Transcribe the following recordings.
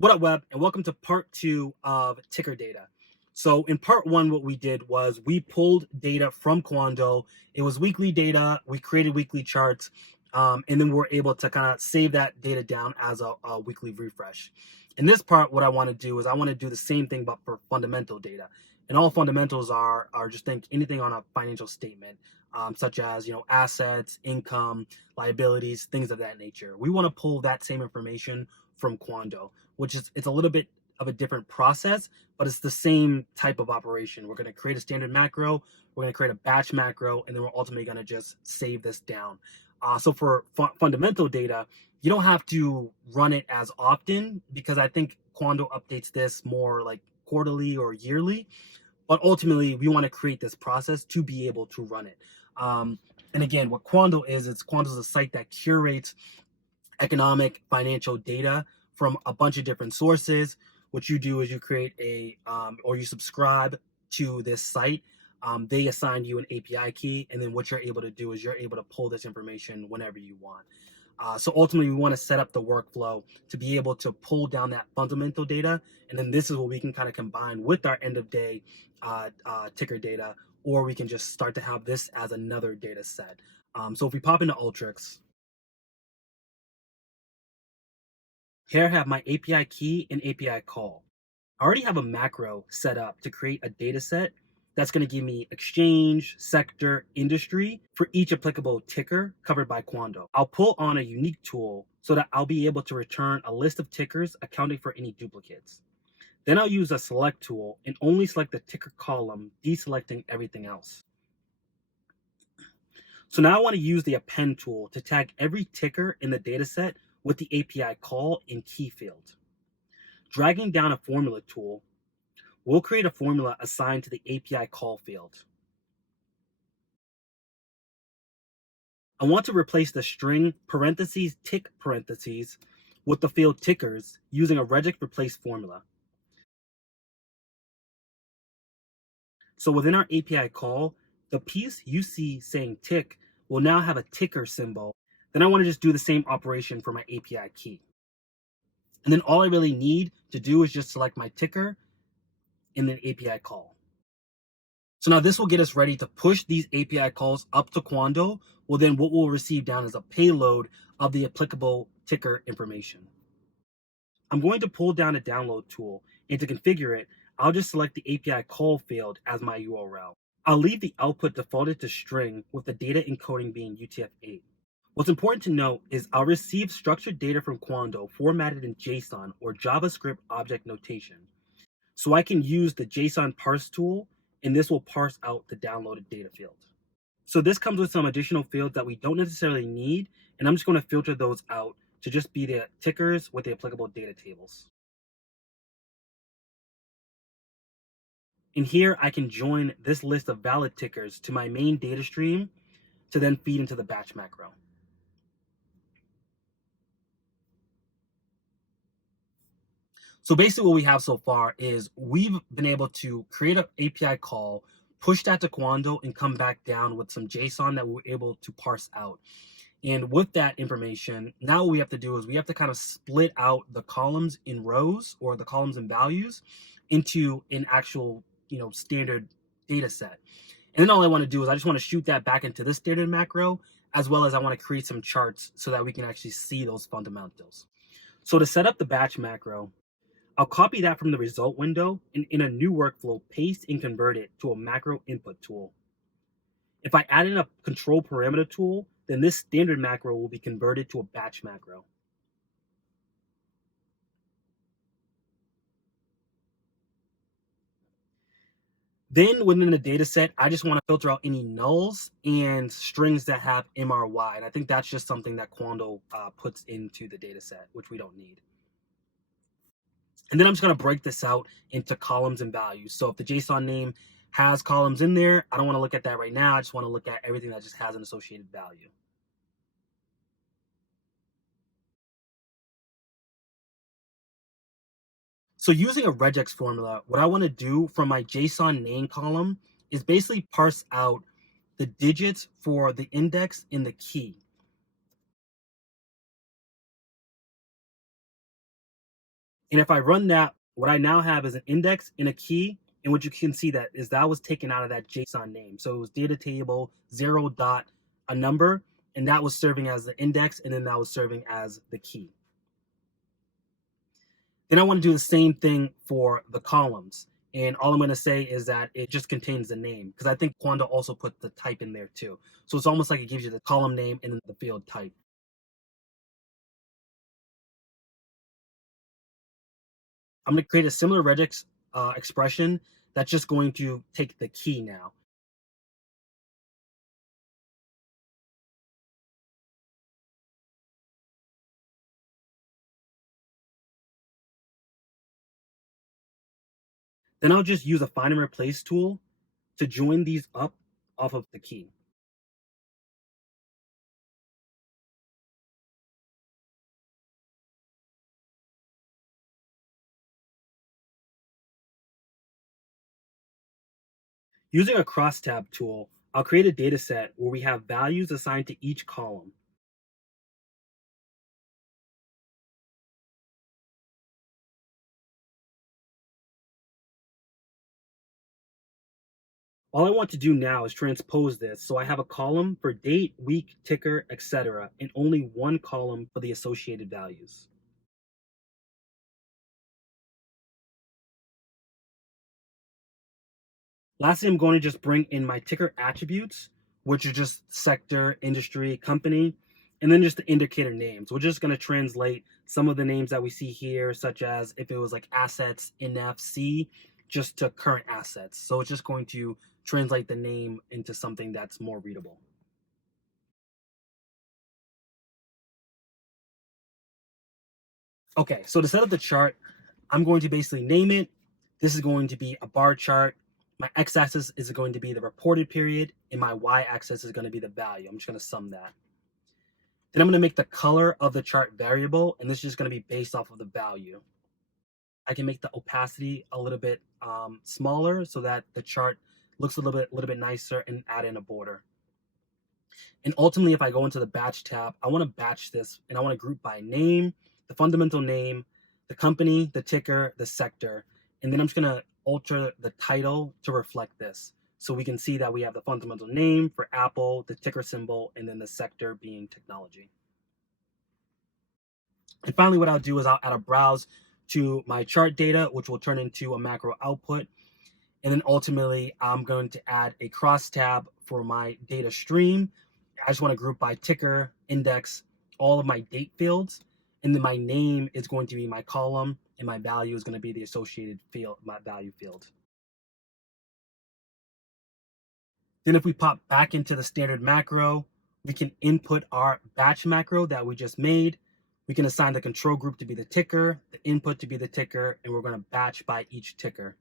What up, Web, and welcome to part two of ticker data. So in part one, what we did was we pulled data from Quandl. It was weekly data. We created weekly charts, and then we're able to kind of save that data down as a weekly refresh. In this part, what I want to do is I want to do the same thing, but for fundamental data. And all fundamentals are just think anything on a financial statement, such as assets, income, liabilities, things of that nature. We want to pull that same information from Quandl, which is it's a little bit of a different process, but it's the same type of operation. We're going to create a standard macro, we're going to create a batch macro, and then we're ultimately going to just save this down. So for fundamental data, you don't have to run it as often because I think Quandl updates this more like quarterly or yearly. But ultimately, we want to create this process to be able to run it. And again, what Quandl is a site that curates economic financial data from a bunch of different sources. What you do is you create or you subscribe to this site. They assign you an API key, and then what you're able to do is you're able to pull this information whenever you want. So ultimately, we want to set up the workflow to be able to pull down that fundamental data, and then this is what we can kind of combine with our end of day ticker data, or we can just start to have this as another data set. So if we pop into Alteryx, here I have my API key and API call. I already have a macro set up to create a data set that's going to give me exchange, sector, industry for each applicable ticker covered by Quandl. I'll pull on a unique tool so that I'll be able to return a list of tickers accounting for any duplicates. Then I'll use a select tool and only select the ticker column, deselecting everything else. So now I want to use the append tool to tag every ticker in the dataset with the API call in key field. Dragging down a formula tool, we'll create a formula assigned to the API call field. I want to replace the string parentheses tick parentheses with the field tickers using a regex replace formula. So within our API call, the piece you see saying tick will now have a ticker symbol. Then I want to just do the same operation for my API key. And then all I really need to do is just select my ticker in the API call. So now this will get us ready to push these API calls up to Quandl. Well, then what we'll receive down is a payload of the applicable ticker information. I'm going to pull down a download tool, and to configure it, I'll just select the API call field as my URL. I'll leave the output defaulted to string with the data encoding being UTF-8. What's important to note is I'll receive structured data from Quandl formatted in JSON or JavaScript object notation. So I can use the JSON parse tool, and this will parse out the downloaded data field. So this comes with some additional fields that we don't necessarily need, and I'm just going to filter those out to just be the tickers with the applicable data tables. And here I can join this list of valid tickers to my main data stream to then feed into the batch macro. So basically what we have so far is we've been able to create an API call, push that to Quandl, and come back down with some JSON that we're able to parse out. And with that information, now what we have to do is we have to kind of split out the columns in rows or the columns in values into an actual, standard data set. And then all I want to do is I just want to shoot that back into this standard macro, as well as I want to create some charts so that we can actually see those fundamentals. So to set up the batch macro, I'll copy that from the result window and in a new workflow, paste and convert it to a macro input tool. If I add in a control parameter tool, then this standard macro will be converted to a batch macro. Then within the data set, I just want to filter out any nulls and strings that have MRY. And I think that's just something that Quandl puts into the data set, which we don't need. And then I'm just going to break this out into columns and values. So if the JSON name has columns in there, I don't want to look at that right now. I just want to look at everything that just has an associated value. So using a regex formula, what I want to do from my JSON name column is basically parse out the digits for the index in the key. And if I run that, what I now have is an index and a key. And what you can see that is that was taken out of that JSON name. So it was data table 0 dot a number, and that was serving as the index, and then that was serving as the key. Then I want to do the same thing for the columns. And all I'm going to say is that it just contains the name, because I think Quandl also put the type in there too. So it's almost like it gives you the column name and then the field type. I'm going to create a similar regex expression that's just going to take the key now. Then I'll just use a find and replace tool to join these up off of the key. Using a crosstab tool, I'll create a data set where we have values assigned to each column. All I want to do now is transpose this so I have a column for date, week, ticker, etc., and only one column for the associated values. Lastly, I'm going to just bring in my ticker attributes, which are just sector, industry, company, and then just the indicator names. We're just going to translate some of the names that we see here, such as if it was like assets, NFC, just to current assets. So it's just going to translate the name into something that's more readable. Okay, so to set up the chart, I'm going to basically name it. This is going to be a bar chart. My x-axis is going to be the reported period, and my y-axis is going to be the value. I'm just going to sum that. Then I'm going to make the color of the chart variable, and this is just going to be based off of the value. I can make the opacity a little bit smaller so that the chart looks a little bit nicer, and add in a border. And ultimately, if I go into the batch tab, I want to batch this, and I want to group by name, the fundamental name, the company, the ticker, the sector. And then I'm just going to alter the title to reflect this. So we can see that we have the fundamental name for Apple, the ticker symbol, and then the sector being technology. And finally, what I'll do is I'll add a browse to my chart data, which will turn into a macro output. And then ultimately, I'm going to add a cross tab for my data stream. I just want to group by ticker, index, all of my date fields. And then my name is going to be my column, and my value is going to be the associated field, my value field. Then if we pop back into the standard macro, we can input our batch macro that we just made. We can assign the control group to be the ticker, the input to be the ticker, and we're going to batch by each ticker.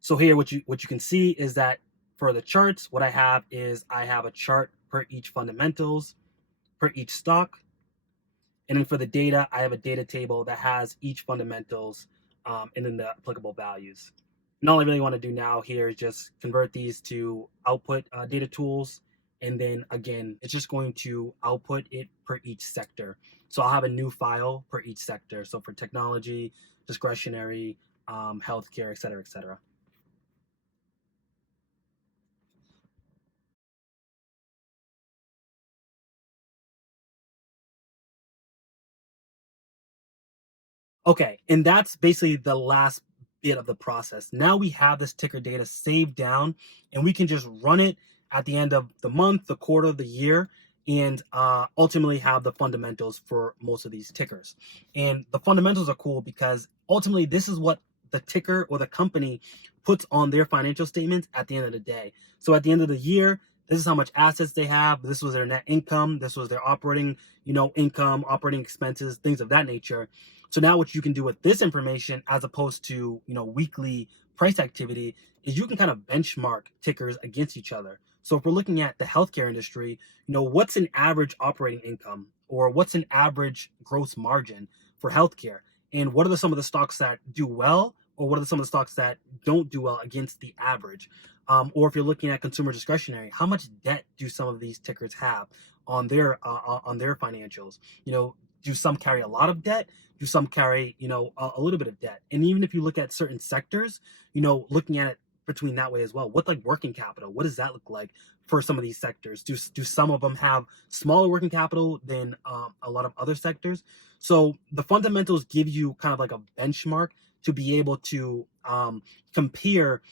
So here, what you can see is that for the charts, what I have is I have a chart per each fundamentals, per each stock. And then for the data, I have a data table that has each fundamentals and then the applicable values. And all I really want to do now here is just convert these to output data tools. And then again, it's just going to output it per each sector. So I'll have a new file per each sector. So for technology, discretionary, healthcare, et cetera, et cetera. Okay, and that's basically the last bit of the process. Now we have this ticker data saved down, and we can just run it at the end of the month, the quarter, the year, and ultimately have the fundamentals for most of these tickers. And the fundamentals are cool because ultimately this is what the ticker or the company puts on their financial statements at the end of the day. So at the end of the year, this is how much assets they have. This was their net income. This was their operating, income, operating expenses, things of that nature. So now what you can do with this information, as opposed to, weekly price activity, is you can kind of benchmark tickers against each other. So if we're looking at the healthcare industry, what's an average operating income, or what's an average gross margin for healthcare? And what are some of the stocks that do well or what are some of the stocks that don't do well against the average? Or if you're looking at consumer discretionary, how much debt do some of these tickers have on their financials? Do some carry a lot of debt? Do some carry a little bit of debt? And even if you look at certain sectors, looking at it between that way as well. What, like, working capital? What does that look like for some of these sectors? Do some of them have smaller working capital than a lot of other sectors? So the fundamentals give you kind of like a benchmark to be able to compare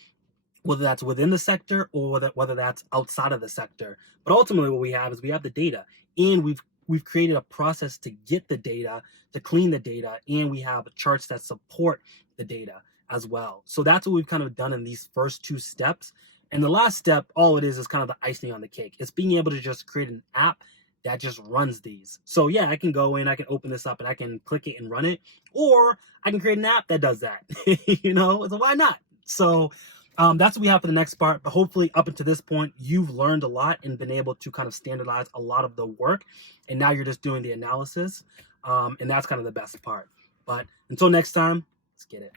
whether that's within the sector or whether that's outside of the sector. But ultimately, what we have is we have the data, and we've created a process to get the data, to clean the data, and we have charts that support the data as well. So that's what we've kind of done in these first two steps. And the last step, all it is kind of the icing on the cake. It's being able to just create an app that just runs these. So yeah, I can go in, I can open this up, and I can click it and run it, or I can create an app that does that. So why not? So that's what we have for the next part. But hopefully up until this point, you've learned a lot and been able to kind of standardize a lot of the work. And now you're just doing the analysis. And that's kind of the best part. But until next time, let's get it.